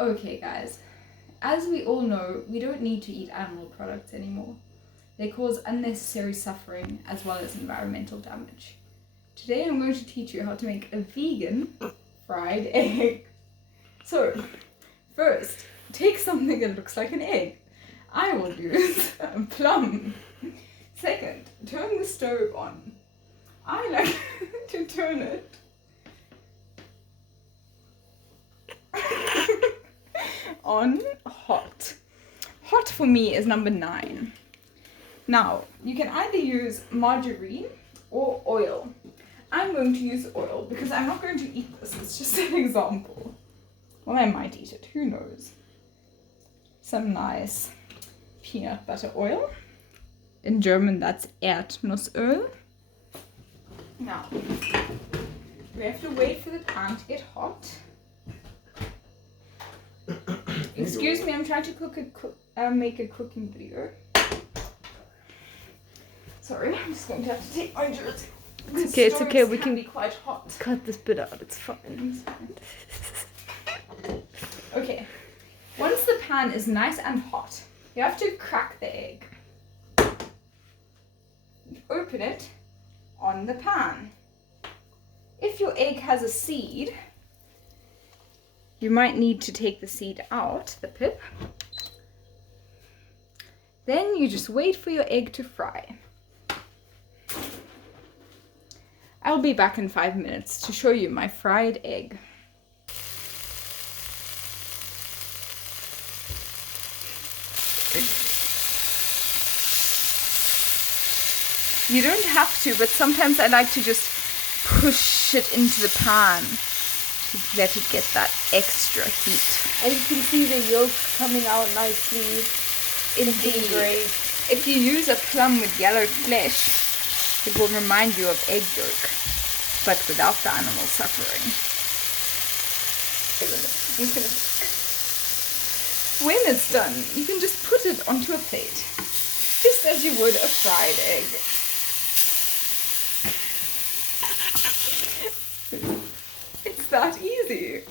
Okay, guys. As we all know, we don't need to eat animal products anymore. They cause unnecessary suffering as well as environmental damage. Today I'm going to teach you how to make a vegan fried egg. So, first, take something that looks like an egg. I will use a plum. Second, turn the stove on. I like to turn it on hot. Hot for me is number 9. Now, you can either use margarine or oil. I'm going to use oil because I'm not going to eat this. It's just an example. Well, I might eat it. Who knows? Some nice peanut butter oil. In German, that's Erdnussöl. Now, we have to wait for the pan to get hot. Excuse me, I'm trying to make a cooking video. Sorry, I'm just going to have to take my jersey. It's okay, we can be quite hot. cut this bit out, it's fine. Okay, once the pan is nice and hot, you have to crack the egg. Open it on the pan. If your egg has a seed, you might need to take the seed out, the pip. Then you just wait for your egg to fry. I'll be back in 5 minutes to show you my fried egg. You don't have to, but sometimes I like to just push it into the pan to let it get that extra heat. And you can see the yolk coming out nicely. Indeed. Great. If you use a plum with yellow flesh, it will remind you of egg yolk, but without the animal suffering. When it's done, you can just put it onto a plate, just as you would a fried egg. It's that easy.